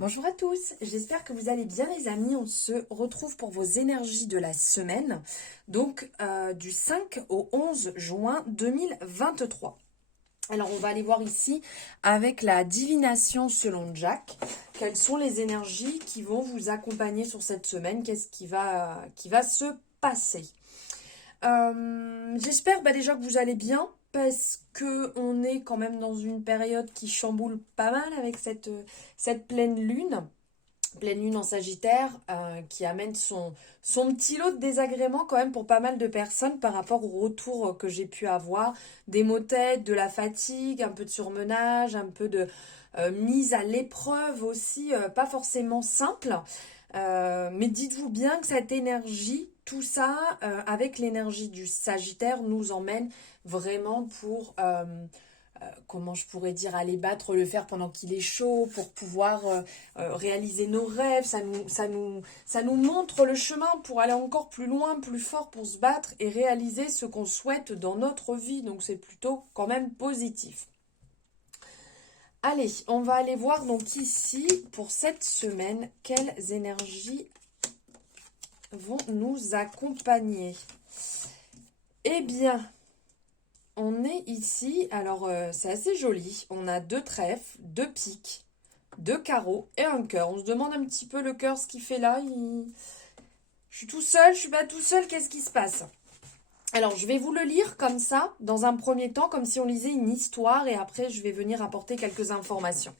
Bonjour à tous, j'espère que vous allez bien les amis. On se retrouve pour vos énergies de la semaine, donc du 5 au 11 juin 2023. Alors on va aller voir ici avec la divination selon Jack, quelles sont les énergies qui vont vous accompagner sur cette semaine, qu'est-ce qui va se passer. J'espère déjà que vous allez bien parce que on est quand même dans une période qui chamboule pas mal avec cette pleine lune en Sagittaire, qui amène son petit lot de désagréments quand même pour pas mal de personnes par rapport au retour que j'ai pu avoir, des maux de tête, de la fatigue, un peu de surmenage, un peu de mise à l'épreuve aussi, pas forcément simple. Mais dites-vous bien que cette énergie, tout ça, avec l'énergie du Sagittaire, nous emmène vraiment pour, comment je pourrais dire, aller battre le fer pendant qu'il est chaud, pour pouvoir réaliser nos rêves. Ça nous montre le chemin pour aller encore plus loin, plus fort, pour se battre et réaliser ce qu'on souhaite dans notre vie. Donc c'est plutôt quand même positif. Allez, on va aller voir donc ici, pour cette semaine, quelles énergies vont nous accompagner. Eh bien, on est ici, alors c'est assez joli. On a deux trèfles, deux piques, deux carreaux et un cœur. On se demande un petit peu le cœur ce qu'il fait là. Je suis tout seul, je suis pas tout seul, qu'est-ce qui se passe? Alors, je vais vous le lire comme ça, dans un premier temps, comme si on lisait une histoire, et après, je vais venir apporter quelques informations.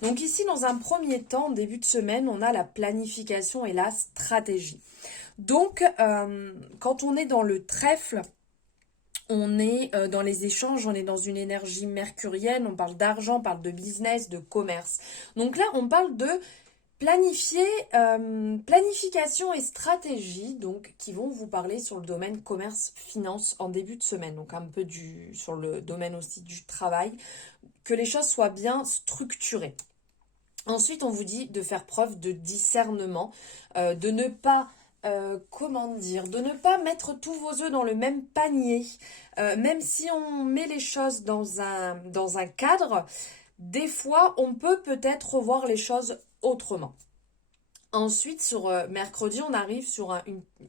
Donc ici, dans un premier temps, en début de semaine, on a la planification et la stratégie. Donc, quand on est dans le trèfle, on est dans les échanges, on est dans une énergie mercurienne, on parle d'argent, on parle de business, de commerce. Donc là, on parle de planification et stratégie, donc qui vont vous parler sur le domaine commerce, finance en début de semaine, donc un peu sur le domaine aussi du travail, que les choses soient bien structurées. Ensuite, on vous dit de faire preuve de discernement, de ne pas de ne pas mettre tous vos œufs dans le même panier. Même si on met les choses dans un cadre, des fois, on peut-être revoir les choses autrement. Ensuite, sur mercredi, on arrive sur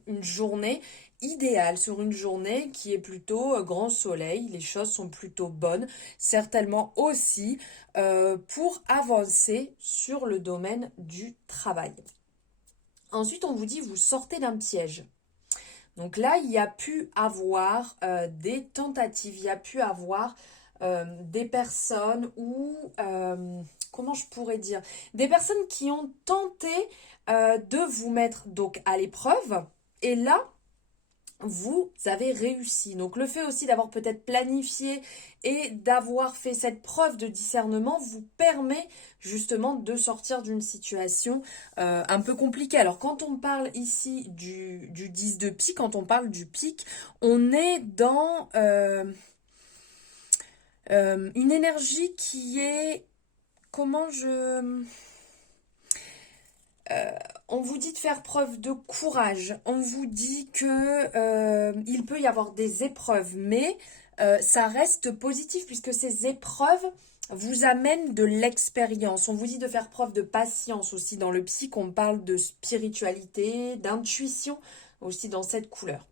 une journée idéale, sur une journée qui est plutôt grand soleil. Les choses sont plutôt bonnes, certainement aussi pour avancer sur le domaine du travail. Ensuite, on vous dit, vous sortez d'un piège. Donc là, il y a pu avoir des tentatives, il y a pu avoir des personnes ou, comment je pourrais dire, des personnes qui ont tenté de vous mettre donc à l'épreuve. Et là, vous avez réussi. Donc le fait aussi d'avoir peut-être planifié et d'avoir fait cette preuve de discernement vous permet justement de sortir d'une situation un peu compliquée. Alors quand on parle ici du 10 de pique, quand on parle du pique, on est dans une énergie qui est... Comment je... On vous dit de faire preuve de courage. On vous dit que il peut y avoir des épreuves, mais ça reste positif puisque ces épreuves vous amènent de l'expérience. On vous dit de faire preuve de patience aussi. Dans le psy, on parle de spiritualité, d'intuition aussi dans cette couleur.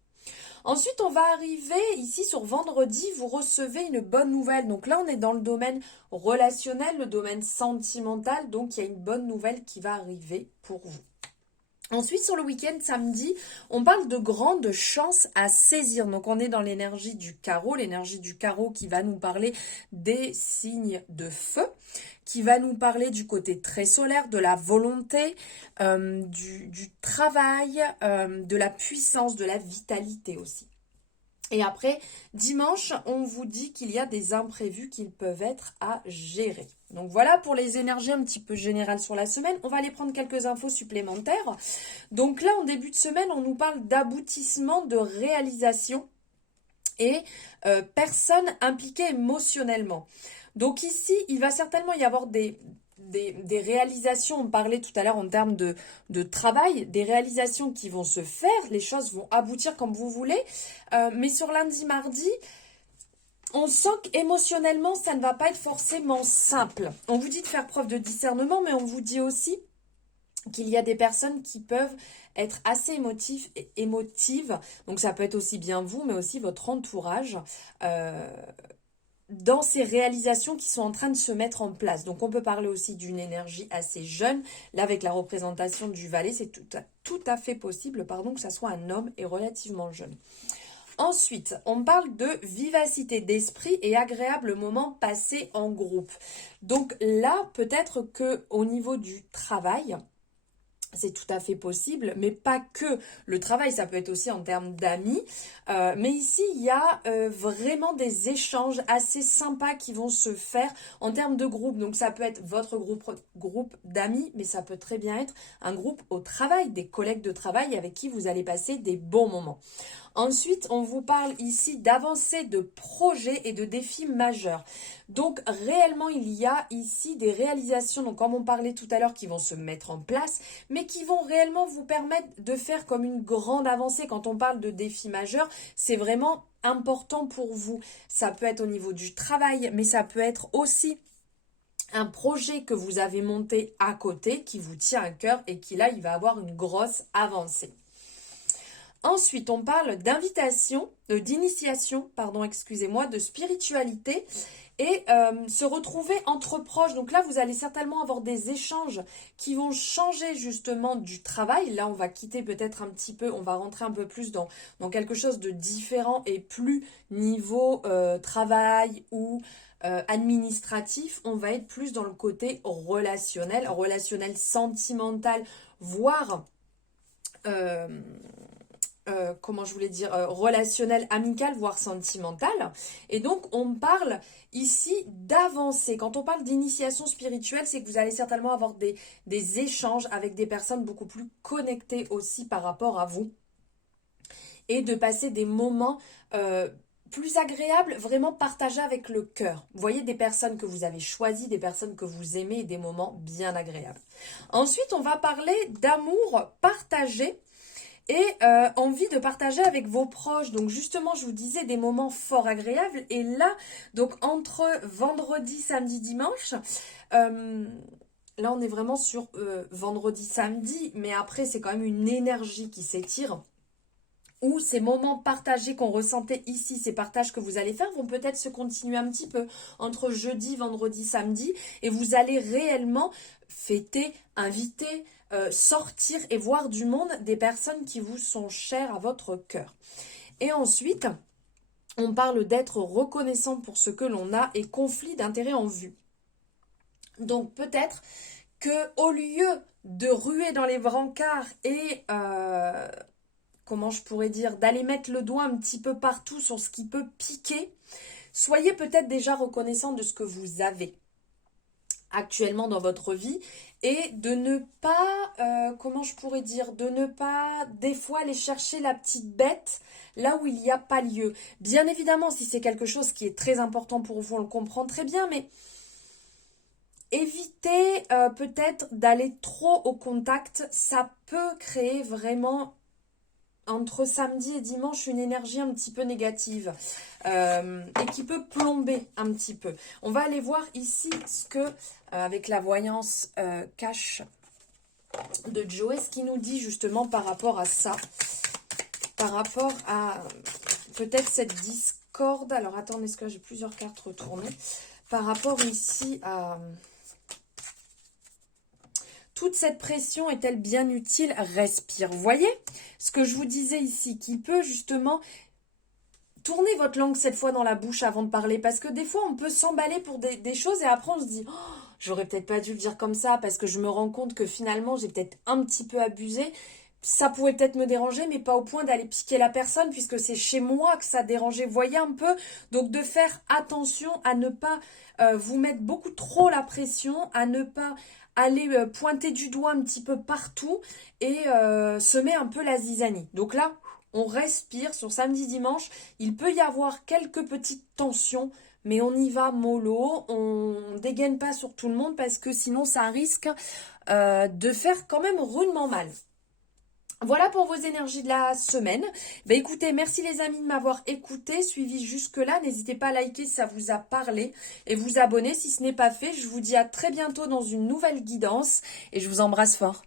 Ensuite, on va arriver ici sur vendredi, vous recevez une bonne nouvelle. Donc là, on est dans le domaine relationnel, le domaine sentimental. Donc, il y a une bonne nouvelle qui va arriver pour vous. Ensuite, sur le week-end, samedi, on parle de grandes chances à saisir. Donc, on est dans l'énergie du carreau qui va nous parler des signes de feu, qui va nous parler du côté très solaire, de la volonté, du travail, de la puissance, de la vitalité aussi. Et après, dimanche, on vous dit qu'il y a des imprévus qui peuvent être à gérer. Donc voilà pour les énergies un petit peu générales sur la semaine. On va aller prendre quelques infos supplémentaires. Donc là, en début de semaine, on nous parle d'aboutissement, de réalisation et personnes impliquées émotionnellement. Donc ici, il va certainement y avoir des réalisations, on parlait tout à l'heure en termes de travail, des réalisations qui vont se faire, les choses vont aboutir comme vous voulez. Mais sur lundi, mardi, On sent qu'émotionnellement, ça ne va pas être forcément simple. On vous dit de faire preuve de discernement, mais on vous dit aussi qu'il y a des personnes qui peuvent être assez émotives. Donc ça peut être aussi bien vous, mais aussi votre entourage. Dans ces réalisations qui sont en train de se mettre en place. Donc on peut parler aussi d'une énergie assez jeune. Là, avec la représentation du valet, c'est tout à fait possible, que ça soit un homme et relativement jeune. Ensuite, on parle de vivacité d'esprit et agréable moment passé en groupe. Donc là, peut-être que au niveau du travail, c'est tout à fait possible, mais pas que le travail, ça peut être aussi en termes d'amis. Mais ici, il y a vraiment des échanges assez sympas qui vont se faire en termes de groupe. Donc ça peut être votre groupe d'amis, mais ça peut très bien être un groupe au travail, des collègues de travail avec qui vous allez passer des bons moments. Ensuite, on vous parle ici d'avancées de projets et de défis majeurs. Donc, réellement, il y a ici des réalisations, donc comme on parlait tout à l'heure, qui vont se mettre en place, mais qui vont réellement vous permettre de faire comme une grande avancée. Quand on parle de défis majeurs, c'est vraiment important pour vous. Ça peut être au niveau du travail, mais ça peut être aussi un projet que vous avez monté à côté, qui vous tient à cœur et qui là, il va avoir une grosse avancée. Ensuite, on parle d'initiation, de spiritualité et se retrouver entre proches. Donc là, vous allez certainement avoir des échanges qui vont changer justement du travail. Là, on va quitter peut-être un petit peu, on va rentrer un peu plus dans quelque chose de différent et plus niveau travail ou administratif. On va être plus dans le côté relationnel sentimental, voire relationnel, amical, voire sentimental. Et donc, on parle ici d'avancer. Quand on parle d'initiation spirituelle, c'est que vous allez certainement avoir des échanges avec des personnes beaucoup plus connectées aussi par rapport à vous. Et de passer des moments plus agréables, vraiment partagés avec le cœur. Vous voyez, des personnes que vous avez choisies, des personnes que vous aimez et des moments bien agréables. Ensuite, on va parler d'amour partagé et envie de partager avec vos proches. Donc justement, je vous disais des moments fort agréables. Et là, donc entre vendredi, samedi, dimanche, là on est vraiment sur vendredi, samedi, mais après c'est quand même une énergie qui s'étire. Ou ces moments partagés qu'on ressentait ici, ces partages que vous allez faire vont peut-être se continuer un petit peu entre jeudi, vendredi, samedi. Et vous allez réellement fêter, inviter, sortir et voir du monde, des personnes qui vous sont chères à votre cœur. Et ensuite, on parle d'être reconnaissant pour ce que l'on a et conflit d'intérêts en vue. Donc peut-être que au lieu de ruer dans les brancards et comment je pourrais dire, d'aller mettre le doigt un petit peu partout sur ce qui peut piquer, soyez peut-être déjà reconnaissant de ce que vous avez actuellement dans votre vie et de ne pas, de ne pas des fois aller chercher la petite bête là où il n'y a pas lieu. Bien évidemment, si c'est quelque chose qui est très important pour vous, on le comprend très bien, mais évitez peut-être d'aller trop au contact, ça peut créer vraiment entre samedi et dimanche une énergie un petit peu négative et qui peut plomber un petit peu. On va aller voir ici ce que, avec la voyance cache de Joey, ce qu'il nous dit justement par rapport à ça, par rapport à peut-être cette discorde. Alors attendez, est-ce que j'ai plusieurs cartes retournées par rapport ici à... Toute cette pression est-elle bien utile? Respire. Vous voyez ce que je vous disais ici, qui peut justement tourner votre langue cette fois dans la bouche avant de parler. Parce que des fois, on peut s'emballer pour des choses et après, on se dit oh, j'aurais peut-être pas dû le dire comme ça parce que je me rends compte que finalement, j'ai peut-être un petit peu abusé. Ça pouvait peut-être me déranger, mais pas au point d'aller piquer la personne puisque c'est chez moi que ça dérangeait. Vous voyez un peu? Donc, de faire attention à ne pas vous mettre beaucoup trop la pression, à ne pas aller pointer du doigt un petit peu partout et semer un peu la zizanie. Donc là, on respire sur samedi, dimanche. Il peut y avoir quelques petites tensions, mais on y va mollo. On dégaine pas sur tout le monde parce que sinon, ça risque de faire quand même rudement mal. Voilà pour vos énergies de la semaine. Bah écoutez, merci les amis de m'avoir écouté, suivi jusque-là. N'hésitez pas à liker si ça vous a parlé et vous abonner si ce n'est pas fait. Je vous dis à très bientôt dans une nouvelle guidance et je vous embrasse fort.